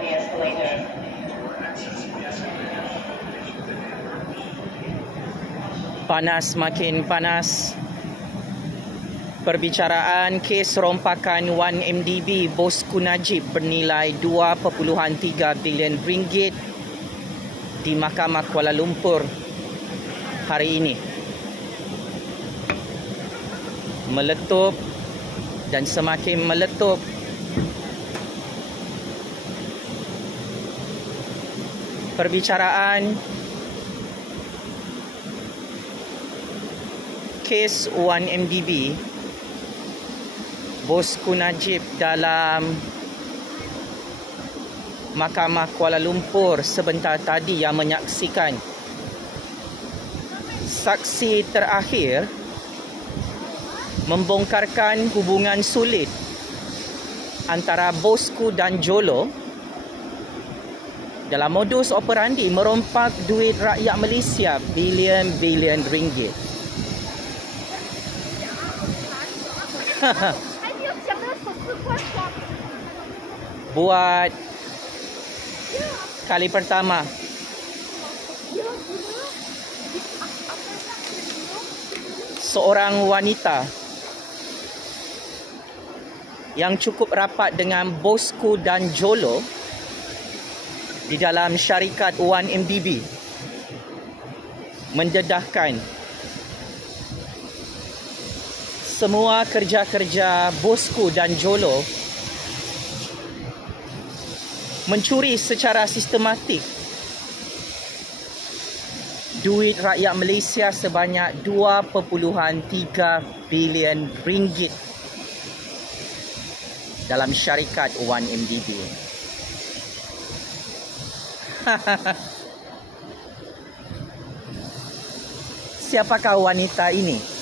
the escalator. Panas makin panas. Perbicaraan kes rompakan 1MDB Bosku Najib bernilai 2.3 bilion ringgit di Mahkamah Kuala Lumpur hari ini. Meletup dan semakin meletup. Perbicaraan kes 1MDB Bosku Najib dalam Mahkamah Kuala Lumpur sebentar tadi yang menyaksikan saksi terakhir membongkarkan hubungan sulit antara Bosku dan Jolo dalam modus operandi merompak duit rakyat Malaysia bilion-bilion ringgit. Buat kali pertama seorang wanita yang cukup rapat dengan Bosku dan Jolo di dalam syarikat 1MDB mendedahkan semua kerja-kerja Bosku dan Jolo mencuri secara sistematik duit rakyat Malaysia sebanyak 2.3 bilion ringgit dalam syarikat 1MDB. Siapakah wanita ini?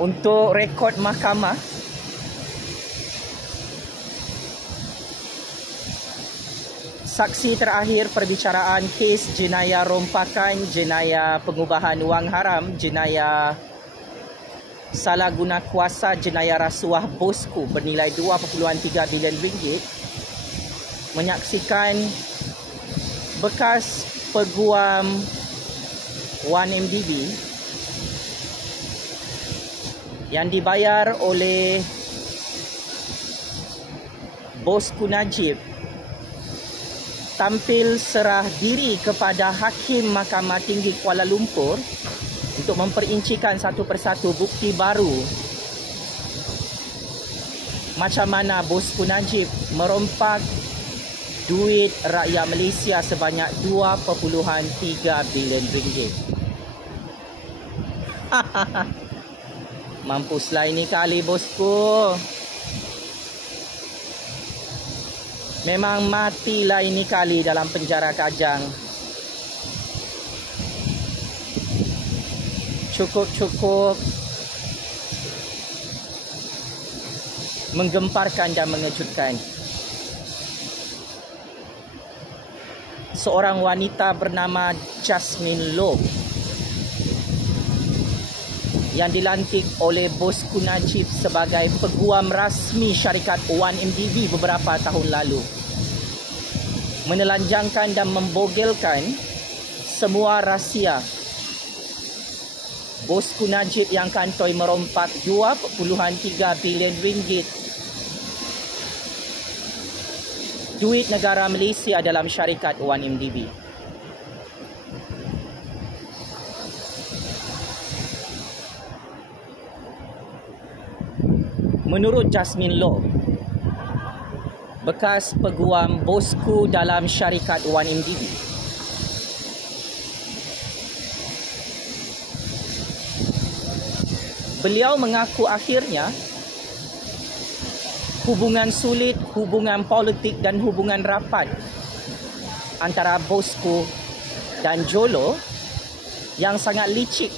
Untuk rekod mahkamah, saksi terakhir perbicaraan kes jenayah rompakan, jenayah pengubahan wang haram, jenayah salah guna kuasa, jenayah rasuah Bosku bernilai 2.3 bilion ringgit menyaksikan bekas peguam 1MDB yang dibayar oleh Bosku Najib tampil serah diri kepada Hakim Mahkamah Tinggi Kuala Lumpur untuk memperincikan satu persatu bukti baru macam mana Bosku Najib merompak duit rakyat Malaysia sebanyak 2.3 bilion ringgit. Mampuslah ini kali Bosku. Memang matilah ini kali dalam penjara Kajang. Cukup menggemparkan dan mengejutkan. Seorang wanita bernama Jasmine Loh yang dilantik oleh Bosku Najib sebagai peguam rasmi syarikat 1MDB beberapa tahun lalu, menelanjangkan dan membogelkan semua rahsia Bosku Najib yang kantoi merompak 2.3 bilion ringgit duit negara Malaysia dalam syarikat 1MDB. Menurut Jasmine Loh, bekas peguam Bosku dalam syarikat 1MDB, beliau mengaku akhirnya hubungan sulit, hubungan politik dan hubungan rapat antara Bosku dan Jolo yang sangat licik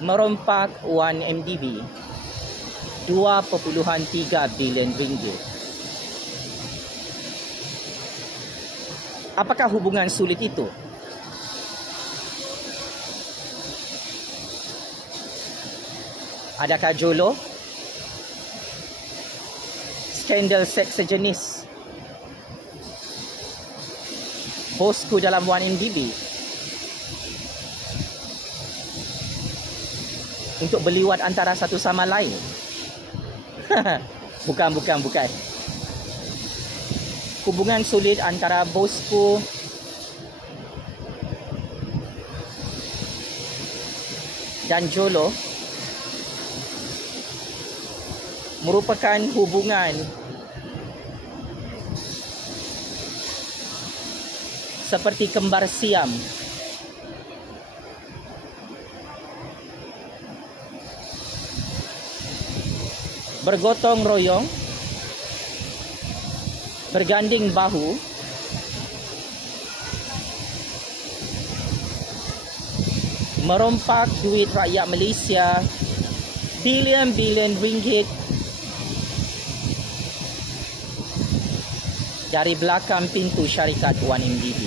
merompak 1MDB 2.3 bilion ringgit. Apakah hubungan sulit itu? Adakah Jolo skandal seks sejenis bosku dalam 1MDB untuk berliwat antara satu sama lain. Bukan. Hubungan sulit antara bosku dan Jolo merupakan hubungan seperti kembar siam. Bergotong royong, berganding bahu, merompak duit rakyat Malaysia bilion-bilion ringgit dari belakang pintu syarikat 1MDB.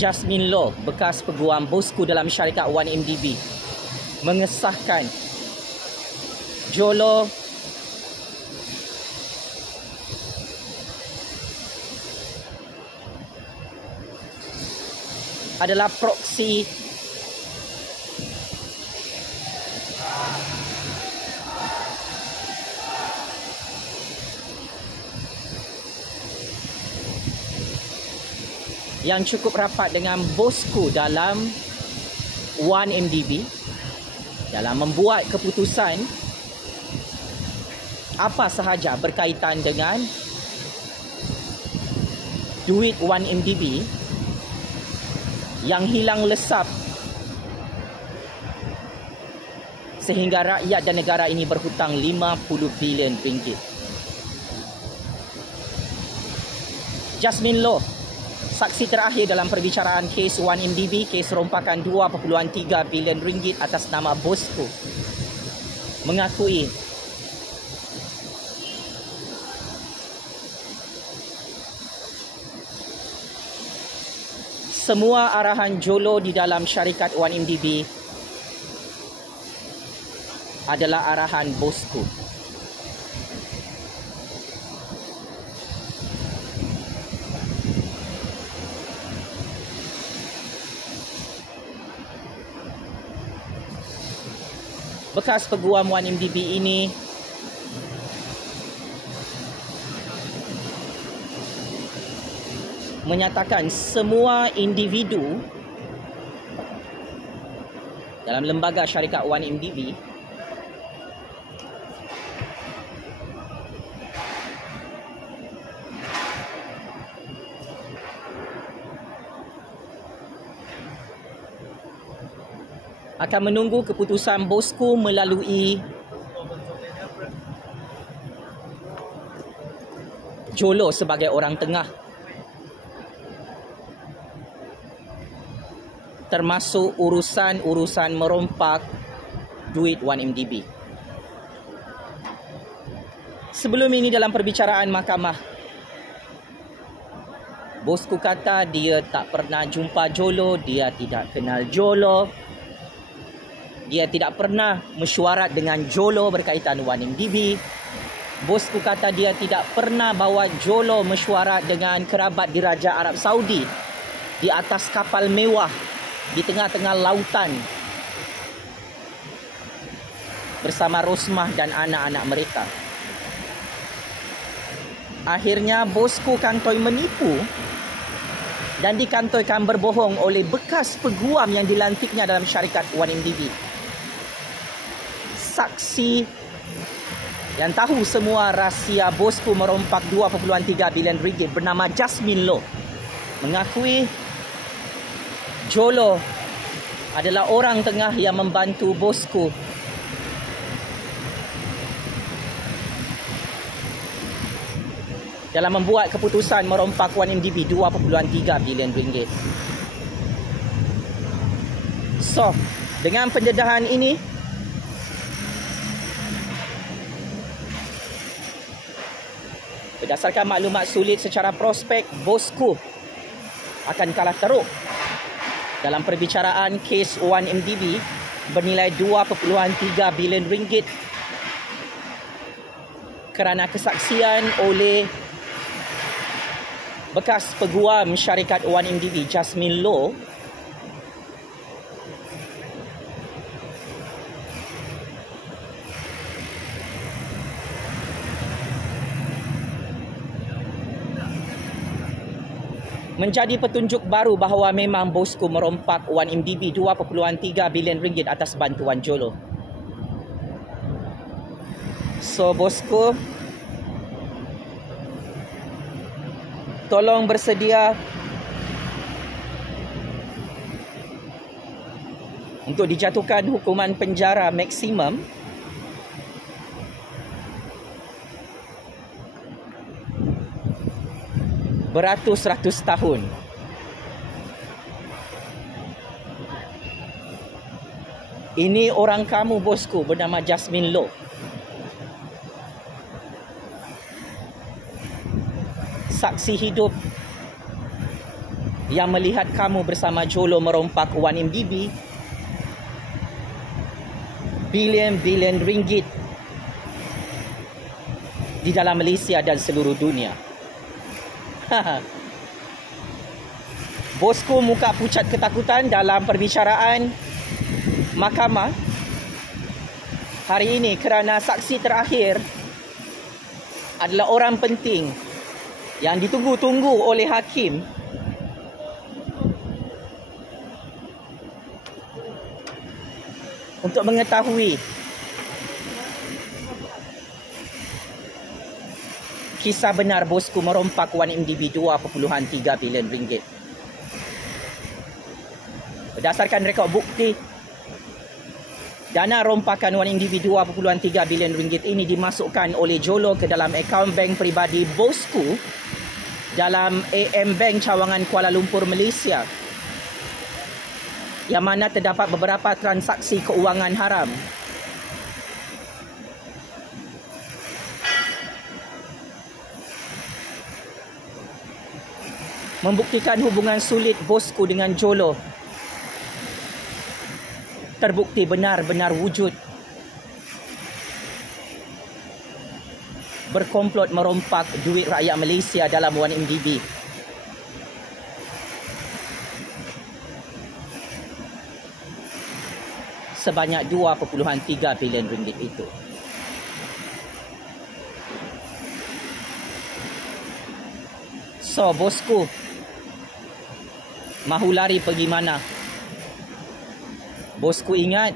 Jasmine Loh, bekas peguam bosku dalam syarikat 1MDB, mengesahkan Jolo adalah proksi yang cukup rapat dengan bosku dalam 1MDB dalam membuat keputusan apa sahaja berkaitan dengan duit 1MDB yang hilang lesap sehingga rakyat dan negara ini berhutang 50 bilion ringgit. Jasmine Loh, saksi terakhir dalam perbicaraan kes 1MDB, kes rompakan 2.3 bilion ringgit atas nama bosku, mengakui semua arahan Jolo di dalam syarikat 1MDB adalah arahan bosku. Bekas peguam 1MDB ini menyatakan semua individu dalam lembaga syarikat 1MDB akan menunggu keputusan bosku melalui Jolo sebagai orang tengah, termasuk urusan-urusan merompak duit 1MDB. Sebelum ini dalam perbicaraan mahkamah, bosku kata dia tak pernah jumpa Jolo, dia tidak kenal Jolo, dia tidak pernah mesyuarat dengan Jolo berkaitan 1MDB. Bosku kata dia tidak pernah bawa Jolo mesyuarat dengan kerabat diraja Arab Saudi di atas kapal mewah di tengah-tengah lautan bersama Rosmah dan anak-anak mereka. Akhirnya bosku kantoi menipu dan dikantoikan berbohong oleh bekas peguam yang dilantiknya dalam syarikat 1MDB. Saksi yang tahu semua rahsia bosku merompak 2.3 bilion ringgit bernama Jasmine Loh mengakui Jolo adalah orang tengah yang membantu bosku dalam membuat keputusan merompak 1MDB 2.3 bilion ringgit. So, dengan pendedahan ini, berdasarkan maklumat sulit secara prospek, bosku akan kalah teruk dalam perbicaraan kes 1MDB bernilai 2.3 bilion ringgit kerana kesaksian oleh bekas peguam syarikat 1MDB Jasmine Loh menjadi petunjuk baru bahawa memang bosku merompak 1MDB 2.3 bilion ringgit atas bantuan Jolo. So bosku, tolong bersedia untuk dijatuhkan hukuman penjara maksimum beratus-ratus tahun. Ini orang kamu bosku bernama Jasmine Loh. Saksi hidup yang melihat kamu bersama Jolo merompak 1MDB bilion-bilion ringgit di dalam Malaysia dan seluruh dunia. Bosku muka pucat ketakutan dalam perbicaraan mahkamah hari ini kerana saksi terakhir adalah orang penting yang ditunggu-tunggu oleh hakim untuk mengetahui kisah benar bosku merompak 1MDB 2.3 bilion ringgit. Berdasarkan rekod bukti, dana rompakan 1MDB 2.3 bilion ringgit ini dimasukkan oleh Jolo ke dalam akaun bank peribadi bosku dalam AM Bank Cawangan Kuala Lumpur, Malaysia, yang mana terdapat beberapa transaksi keuangan haram. Membuktikan hubungan sulit bosku dengan Jolo terbukti benar-benar wujud. Berkomplot merompak duit rakyat Malaysia dalam 1MDB. Sebanyak 2.3 bilion ringgit itu. So, bosku, mahu lari pergi mana? Bosku ingat,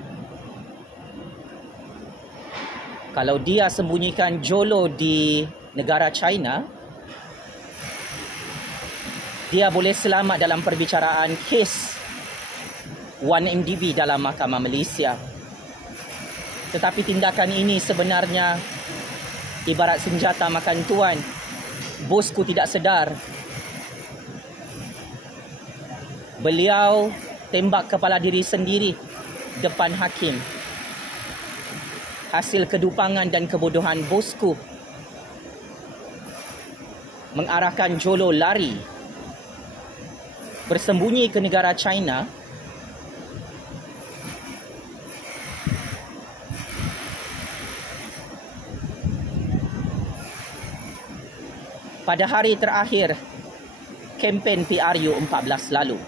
kalau dia sembunyikan Jolo di negara China, dia boleh selamat dalam perbicaraan kes 1MDB dalam Mahkamah Malaysia. Tetapi tindakan ini sebenarnya ibarat senjata makan tuan. Bosku tidak sedar. Beliau tembak kepala diri sendiri depan hakim. Hasil kedupangan dan kebodohan bosku mengarahkan Jolo lari bersembunyi ke negara China pada hari terakhir kempen PRU 14 lalu.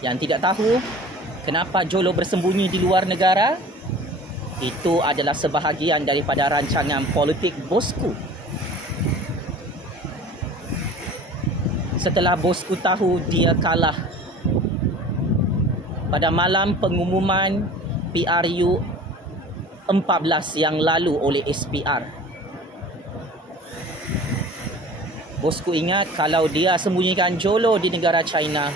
Yang tidak tahu kenapa Jolo bersembunyi di luar negara, itu adalah sebahagian daripada rancangan politik bosku. Setelah bosku tahu dia kalah pada malam pengumuman PRU 14 yang lalu oleh SPR, bosku ingat kalau dia sembunyikan Jolo di negara China,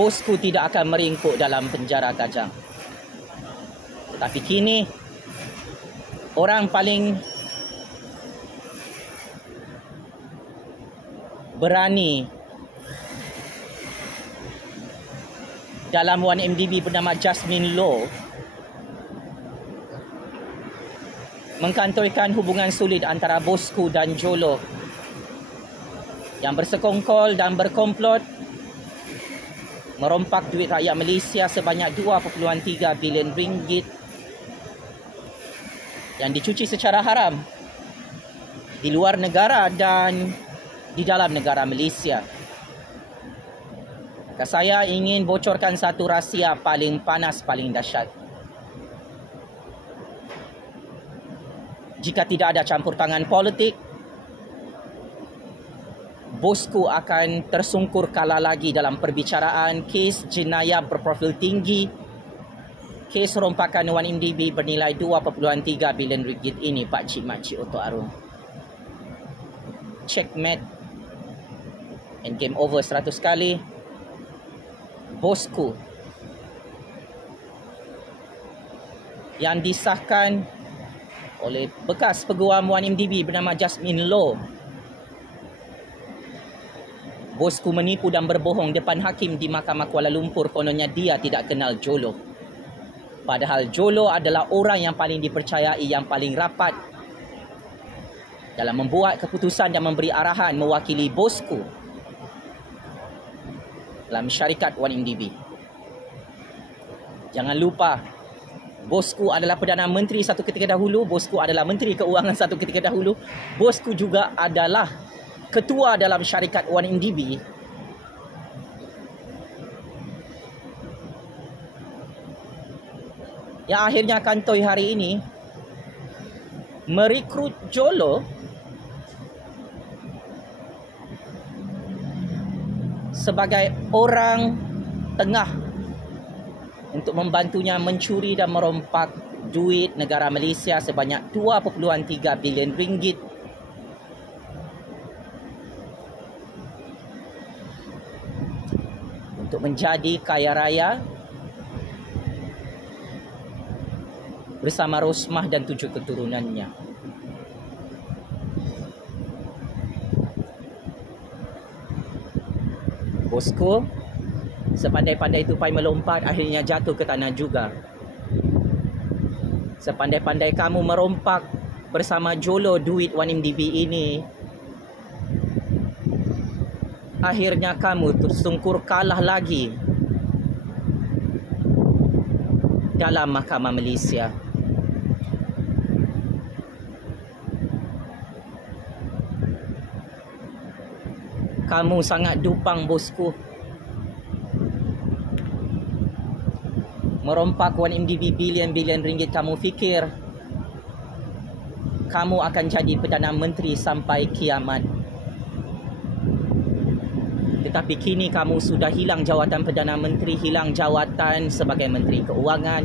bosku tidak akan meringkuk dalam penjara Kajang. Tetapi kini, orang paling berani dalam 1MDB bernama Jasmine Loh mengkantorkan hubungan sulit antara bosku dan Jolo yang bersekongkol dan berkomplot merompak duit rakyat Malaysia sebanyak 2.3 bilion ringgit yang dicuci secara haram di luar negara dan di dalam negara Malaysia. Maka saya ingin bocorkan satu rahsia paling panas, paling dahsyat. Jika tidak ada campur tangan politik, bosku akan tersungkur kalah lagi dalam perbicaraan kes jenayah berprofil tinggi, kes rompakan Wan MDB bernilai 2.3 bilion ringgit ini, Pak Cik Makcik Oto Arum. Checkmate and game over 100 kali. Bosku yang disahkan oleh bekas peguam Wan MDB bernama Jasmine Loh. Bosku menipu dan berbohong depan hakim di Mahkamah Kuala Lumpur, kononnya dia tidak kenal Jolo. Padahal Jolo adalah orang yang paling dipercayai, yang paling rapat dalam membuat keputusan dan memberi arahan mewakili bosku dalam syarikat Wan MDB. Jangan lupa, bosku adalah Perdana Menteri satu ketika dahulu, bosku adalah Menteri Keuangan satu ketika dahulu, bosku juga adalah ketua dalam syarikat Wan MDB. Yang akhirnya kantoi hari ini merekrut Jolo sebagai orang tengah untuk membantunya mencuri dan merompak duit negara Malaysia sebanyak 2.3 bilion ringgit. Untuk menjadi kaya raya bersama Rosmah dan 7 keturunannya. Bosku, sepandai-pandai tupai melompat, akhirnya jatuh ke tanah juga. Sepandai-pandai kamu merompak bersama Jolo duit Wan MDB ini, akhirnya kamu tersungkur kalah lagi dalam Mahkamah Malaysia. Kamu sangat dupang, bosku. Merompak Wan MDB bilion-bilion ringgit, kamu fikir kamu akan jadi Perdana Menteri sampai kiamat. Tetapi kini kamu sudah hilang jawatan Perdana Menteri, hilang jawatan sebagai Menteri Keuangan.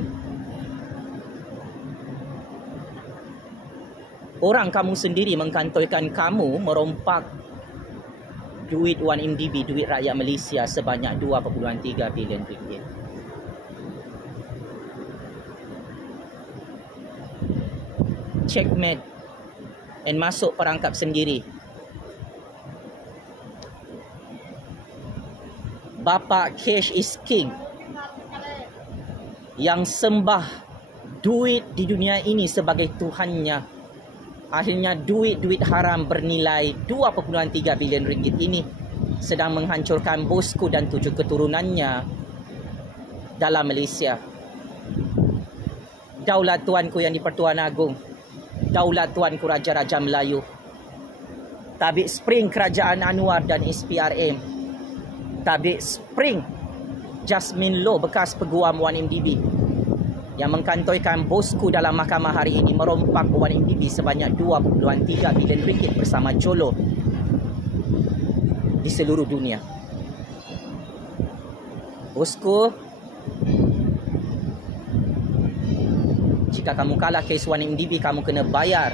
Orang kamu sendiri mengkantorkan kamu merompak duit Wan MDB, duit rakyat Malaysia sebanyak 2.3 bilion ringgit. Checkmate and masuk perangkap sendiri. Bapa cash is king yang sembah duit di dunia ini sebagai Tuhannya. Akhirnya duit haram bernilai 2.3 bilion ringgit ini sedang menghancurkan bosku dan 7 keturunannya dalam Malaysia. Daulat tuanku yang di-Pertuan Agong, daulat tuanku Raja-Raja Melayu, tabik spring Kerajaan Anwar dan SPRM, tabik spring Jasmine Loh, bekas peguam Wan MDB, yang mengkantorkan bosku dalam mahkamah hari ini merompak Wan MDB sebanyak 2.3 bilion ringgit bersama Jolo di seluruh dunia. Bosku, jika kamu kalah kes Wan MDB, kamu kena bayar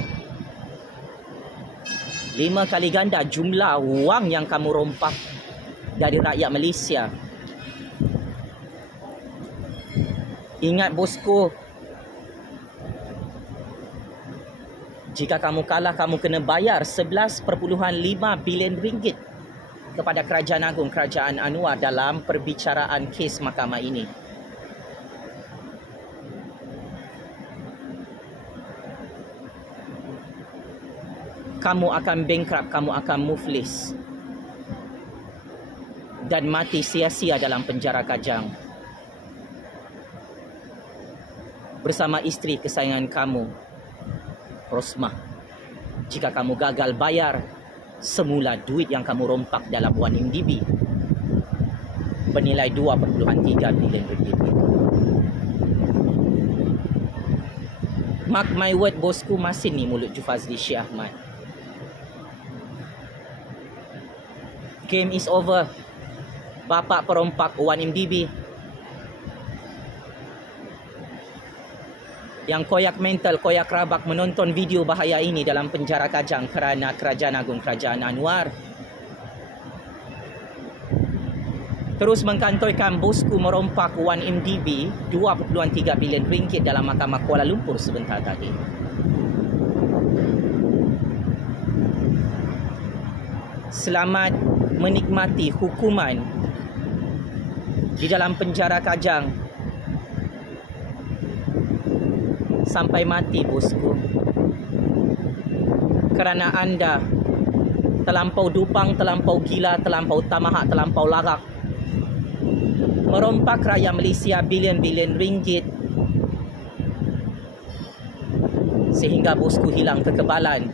5 kali ganda jumlah wang yang kamu rompak dari rakyat Malaysia. Ingat bosku, jika kamu kalah, kamu kena bayar 11.5 bilion ringgit kepada Kerajaan Agong Kerajaan Anwar dalam perbicaraan kes mahkamah ini. Kamu akan bankrupt, kamu akan muflis. dan mati sia-sia dalam penjara Kajang bersama isteri kesayangan kamu, Rosmah, jika kamu gagal bayar semula duit yang kamu rompak dalam 1MDB bernilai 2.3 bilion ringgit. Mark my word bosku, masih ni mulut Jufazli Syekh Ahmad. Game is over. Bapak perompak 1MDB yang koyak mental, koyak rabak menonton video bahaya ini dalam penjara Kajang kerana Kerajaan Agung Kerajaan Anwar terus mengkantorkan bosku merompak 1MDB 2.3 bilion ringgit dalam Mahkamah Kuala Lumpur sebentar tadi. Selamat menikmati hukuman di dalam penjara Kajang sampai mati bosku, kerana anda terlampau dupang, terlampau gila, terlampau tamahak, terlampau larak merompak rakyat Malaysia bilion-bilion ringgit sehingga bosku hilang kekebalan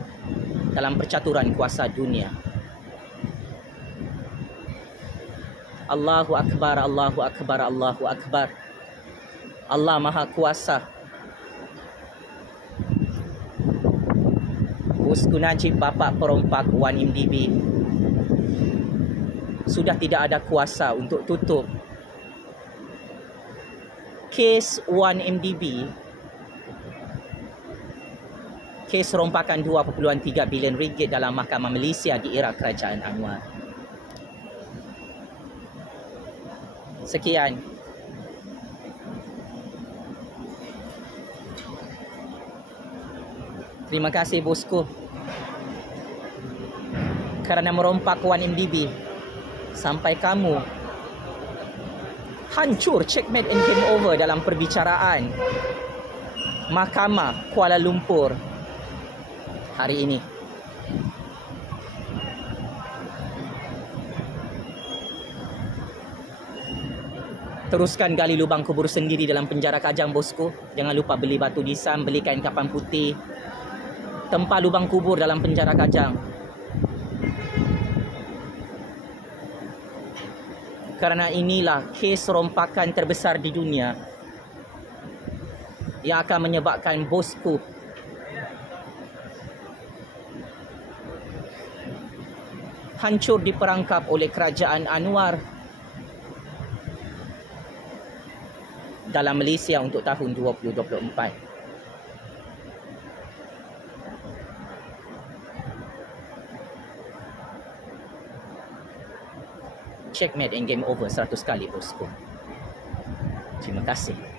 dalam percaturan kuasa dunia. Allahu Akbar, Allahu Akbar, Allahu Akbar. Allah Maha Kuasa. Bosku Najib, bapak perompak 1MDB sudah tidak ada kuasa untuk tutup kes 1MDB, kes rompakan 2.3 bilion ringgit dalam Mahkamah Malaysia di era Kerajaan Anwar. Sekian. Terima kasih bosku kerana merompak 1MDB sampai kamu hancur, checkmate and game over dalam perbicaraan Mahkamah Kuala Lumpur hari ini. Teruskan gali lubang kubur sendiri dalam penjara Kajang bosku. Jangan lupa beli batu disam, beli kain kapan putih, tempa lubang kubur dalam penjara Kajang. Kerana inilah kes rompakan terbesar di dunia yang akan menyebabkan bosku hancur diperangkap oleh Kerajaan Anwar dalam Malaysia untuk tahun 2024. Checkmate and game over 100 kali bosku. Terima kasih.